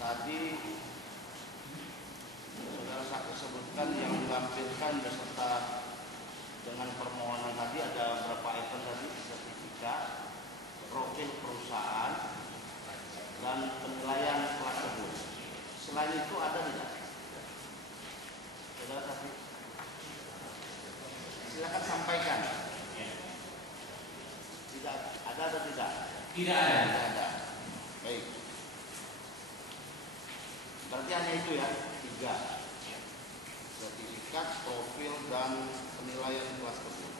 Tadi saudara Saksi sebutkan yang dilampirkan beserta dengan permohonan tadi ada berapa item tadi? Sertifikat, profil perusahaan, dan penilaian kelas kebun. Selain itu ada tidak? Saudara Saksi, silakan sampaikan. Tidak ada atau tidak? Tidak ada. Tidak ada. Baik. Berarti hanya itu ya, 3. Sertifikat, profil, dan penilaian kelas kebun.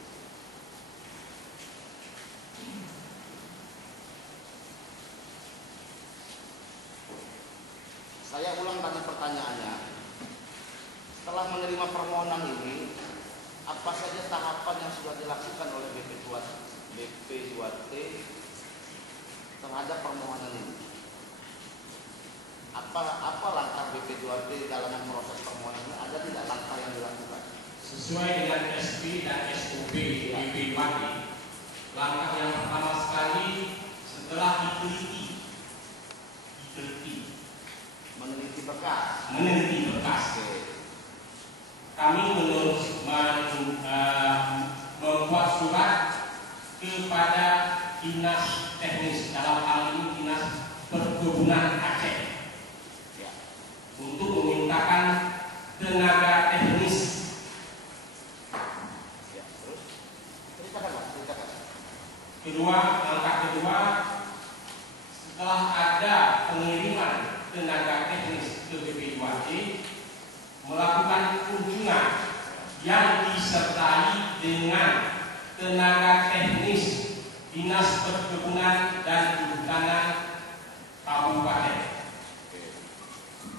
Saya ulang tadi pertanyaannya. Setelah menerima permohonan ini, apa saja tahapan yang sudah dilakukan oleh BP2T terhadap permohonan ini? Apa langkah BP2T dalam memproses permohonan ini? Ada tidak langkah yang dilakukan? Sesuai dengan SP dan SOP BP2T, langkah yang pertama sekali setelah Meneliti berkas. Kami membuat surat kepada Dinas Teknis, dalam hal ini Dinas Perkebunan Aceh, untuk memintakan tenaga teknis. Terus ceritakan. Langkah kedua, setelah ada pengiriman tenaga teknis ke BP2T, melakukan kunjungan yang disertai dengan tenaga teknis Dinas Perkebunan dan Kehutanan Kabupaten.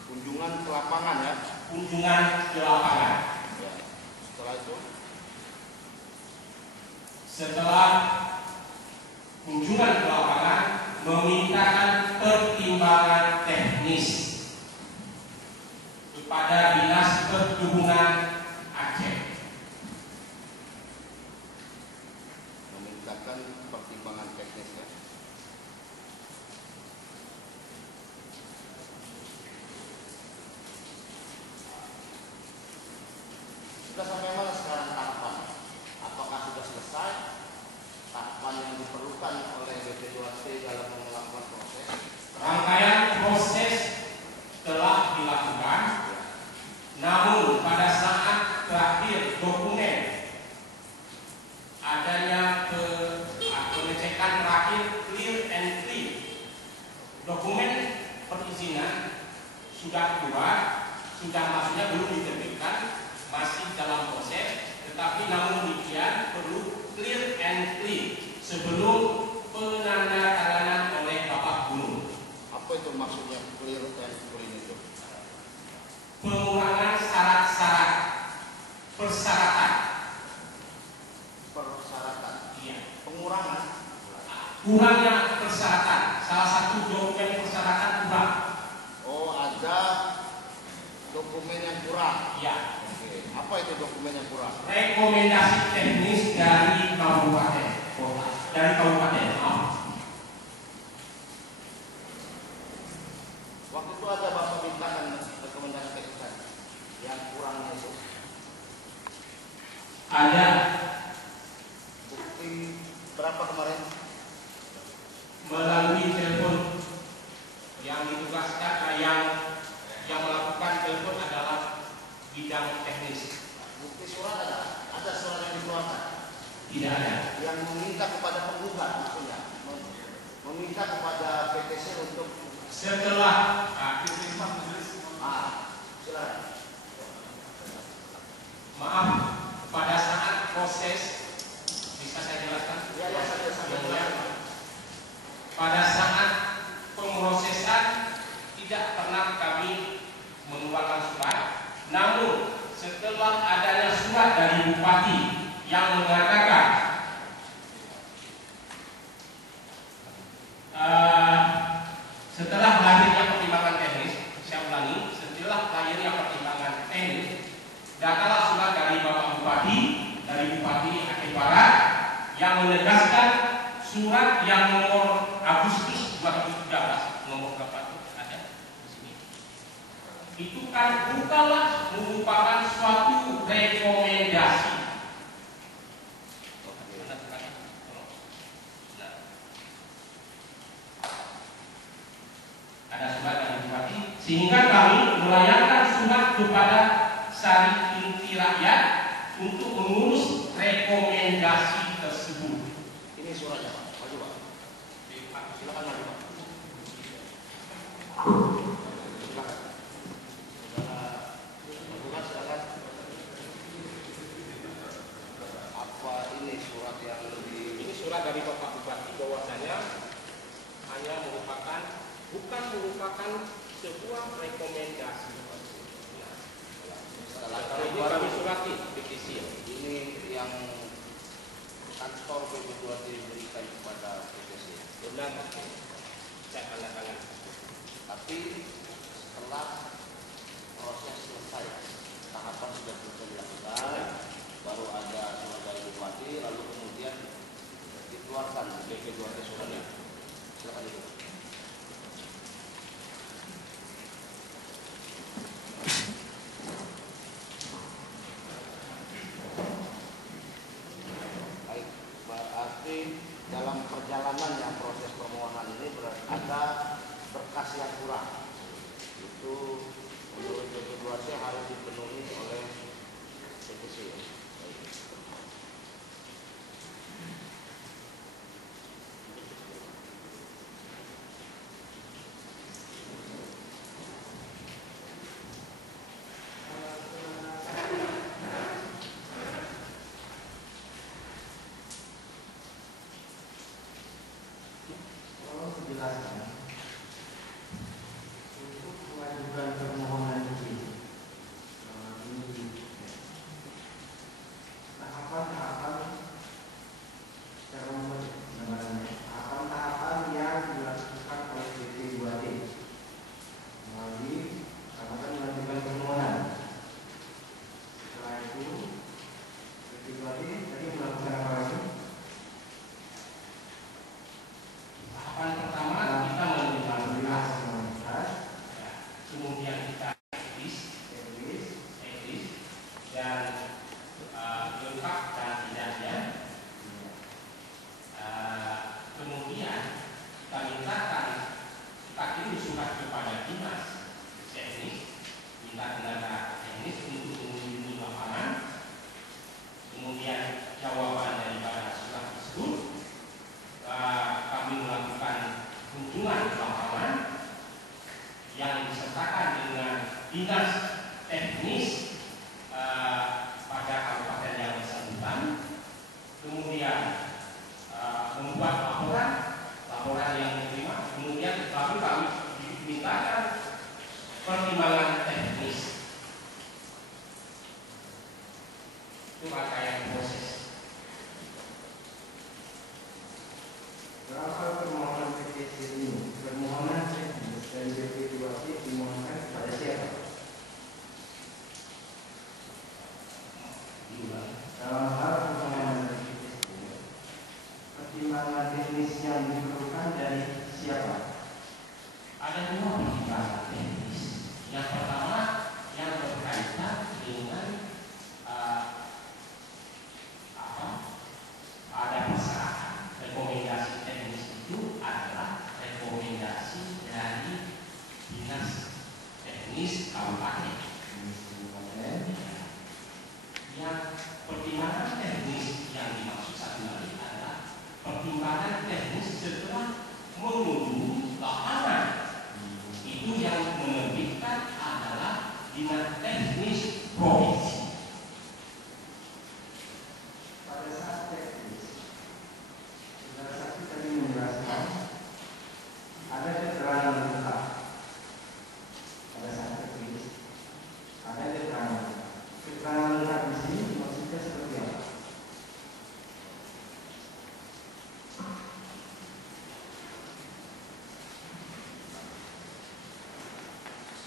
Kunjungan ke lapangan ya? Kunjungan ke lapangan. Ya. Setelah itu? Setelah kunjungan ke lapangan, memintakan pertimbangan teknis kepada Dinas Perkebunan Aceh. Memintakan pertimbangan teknis ya? Sudah sampai mana sekarang tahapan? Apakah sudah selesai tahapan yang diperlukan oleh BP2T dalam melakukan proses? Rangkaian proses telah dilakukan, namun pada saat terakhir dokumen adanya pengecekan terakhir clear and free, dokumen perizinan sudah keluar, sudah maksudnya belum diterbitkan, masih dalam proses, tetapi namun demikian perlu clear and free sebelum penandatanganan oleh Bapak Gubernur. Apa itu maksudnya clear and free itu? Pengurangan syarat-syarat persyaratan. Iya. Pengurangan. Kurangnya persyaratan. Salah satu dokumen persyaratan kurang. Oh, ada dokumen yang kurang. Iya. Oke. Apa itu dokumen yang kurang? Rekomendasi teknis dari kabupaten kota. Dari kabupaten. Waktu itu ada Bapak mintakan rekomendasi teknis yang kurangnya itu. Ada Bukti berapa kemarin? melalui telepon yang ditugaskan, yang melakukan telepon adalah bidang teknis. Bukti surat ada? Ada surat yang dikeluarkan? Tidak ada. Yang meminta kepada penggugat maksudnya? Meminta kepada PTC untuk Setelah silakan. maaf, pada saat proses, bisa saya jelaskan? Ya, saya. Pada saat pemrosesan tidak pernah kami mengeluarkan surat, namun setelah adanya surat dari Bupati yang mengatakan setelah lahirnya pertimbangan teknis, saya ulangi, setelah lahirnya pertimbangan teknis, datanglah surat dari Bapak Bupati, dari Bupati Aceh Barat, yang menegaskan surat yang nomor Agustus 2013, nomor berapa itu ada di sini. itu kan bukanlah merupakan suatu rekomendasi. Ada surat dari bupati, sehingga kami melayangkan surat kepada Sari Inti Rakyat untuk mengurus rekomendasi tersebut. Ini suratnya Pak. Maju Pak. Silakan maju Pak. Silakan. Silakan. Apa ini surat yang lebih? Ini surat dari Bapak Bupati bahwasanya hanya bukan merupakan sebuah rekomendasi. Kalau ini kami surati petisi. Ini yang kantor PB2 diberikan kepada petisi. Benar, saya tanda-tangan. Tapi setelah proses selesai, tahapan sudah selesai dilakukan, baru ada surat dari bupati, lalu kemudian dikeluarkan PP2 suratnya. Silakan Ibu. Baik, berarti dalam perjalanannya proses permohonan ini ada berkas yang kurang. Itu menurut PP2C harus dipenuhi oleh petisi. Untuk mengajukan permohonan izin tahapan-tahapan tahapan yang dilakukan oleh PP2D melalui tahapan mengajukan permohonan. Setelah itu PP2D tadi melakukan apa lagi? Tahapan pertama kita menentukan berkas, kemudian kita etis dan lengkap dan tidaknya. Kemudian kita mintakan, kita kirim surat kepada dinas teknis, minta tenaga teknis untuk mengunjungi lapangan. Kemudian jawaban daripada surat tersebut, kami melakukan kunjungan ke lapangan yang disertakan dengan dinas teknis pada kabupaten yang bersangkutan. Kemudian membuat laporan yang diterima. Kemudian kami dimintakan pertimbangan teknis. Itu rangkaian proses. Berapa permohonan petisi ini? Permohonan teknis dari PP2C dimohonkan kepada siapa? Dalam hal permohonan dari petisi, pertimbangan teknis yang diperlukan dari siapa? Ada dua pertimbangan teknis. Yang pertama yang berkaitan dengan ada perserahan. Rekomendasi teknis itu adalah rekomendasi dari dinas teknis kabupaten. Yang pertimbangan teknis yang dimaksud satu lagi adalah pertimbangan teknis setelah mengunjungi lapangan. Itu yang menerbitkan adalah dinas teknis provinsi. Pada saat teknis, saudara saksi tadi menjelaskan ada keterangan lengkap. Pada saat teknis, ada keterangan lengkap. Keterangan lengkap di sini maksudnya seperti apa?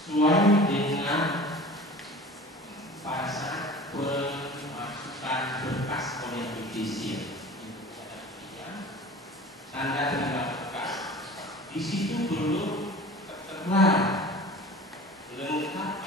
Sesuai dengan pada saat pemasukan berkas oleh petisi, tanda terima berkas di situ belum tertera lengkap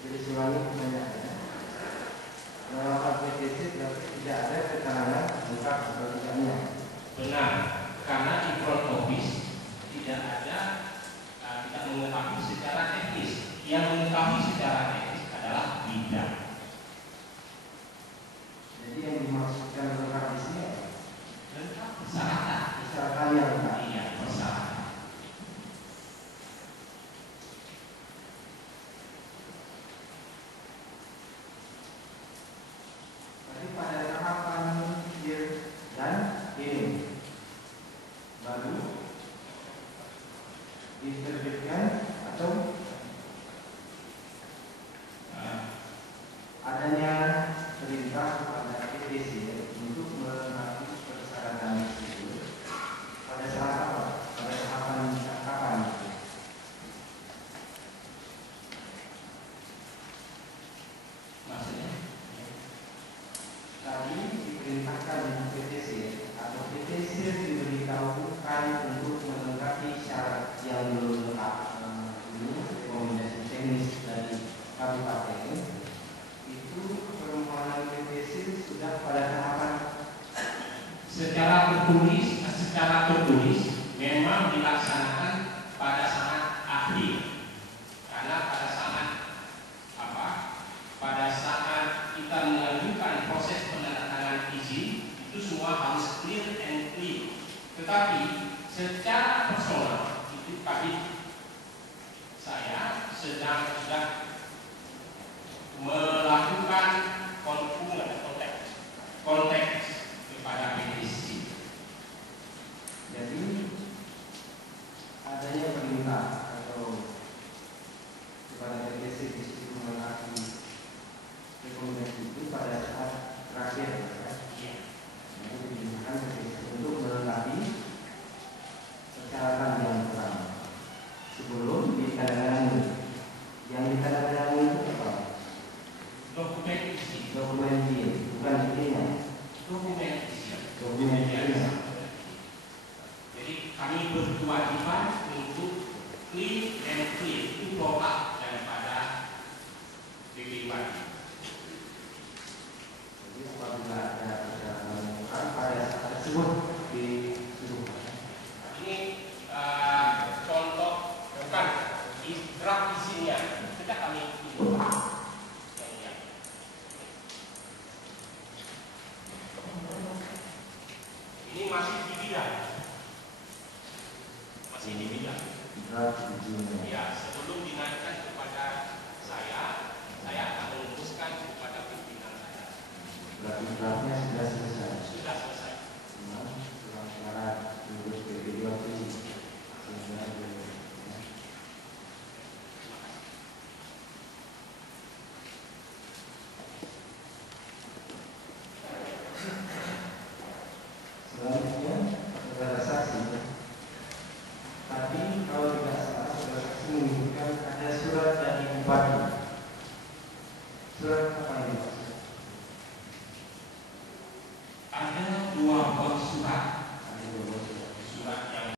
Jadi ulangi pertanyaannya. Melakukan PTC berarti tidak ada keterangan lengkap atau tidaknya. Benar, karena di front office tidak ada, tidak mengetahui secara teknis. Yang mengetahui secara teknis adalah bidang. Jadi yang dimaksudkan lengkap di sini apa? Lengkap persyaratan. Persyaratan yang lengkap. Iya, persyaratan. Tapi pada tahapan year dan ini baru diterbitkan atau adanya perintah kepada PTC untuk melengkapi persyaratan tersebut pada saat apa? Pada tahapan kapan? Maksudnya? Tadi diperintahkan PTC atau PTC diberitahukan untuk melengkapi syarat yang belum lengkap. Ini rekomendasi teknis dari kabupaten. Itu permohonan PTC sudah pada tahapan Secara tertulis memang dilaksanakan pada saat akhir, karena pada saat apa? Pada saat kita melanjutkan proses penandatanganan izin itu semua harus clear and clear. Tetapi secara personal itu tadi saya sedang sudah melakukan konteks kepada PTC. jadi adanya perintah atau kepada PTC disuruh melengkapi rekomendasi itu pada saat terakhir ya. Iya. Jadi diperintahkan PTC untuk melengkapi persyaratan yang pertama sebelum ditandatangani. Yang ditandatangani itu apa? Dokumen izin. Dokumen izin, bukan izinnya. Dokumen izin. Dokumen izin. Jadi kami berkewajiban untuk clean and clear, itu produk daripada BPIWAD. Jadi apabila ada persyaratan yang kurang pada saat tersebut disuruhkan. Ini contoh bukan draft izinnya, sudah kami ini. Ini masih di bidang. Masih di bidang. Draft izinnya. Ya, sebelum dinaikkan kepada saya akan memutuskan kepada pimpinan saya. Berarti draftnya sudah selesai. Sudah selesai. Dalam syarat lulus PPDOT sehingga selanjutnya saudara saksi. Tadi kalau tidak salah saudara saksi menyebutkan ada surat dari bupati. Surat apa ini? Ada dua buah surat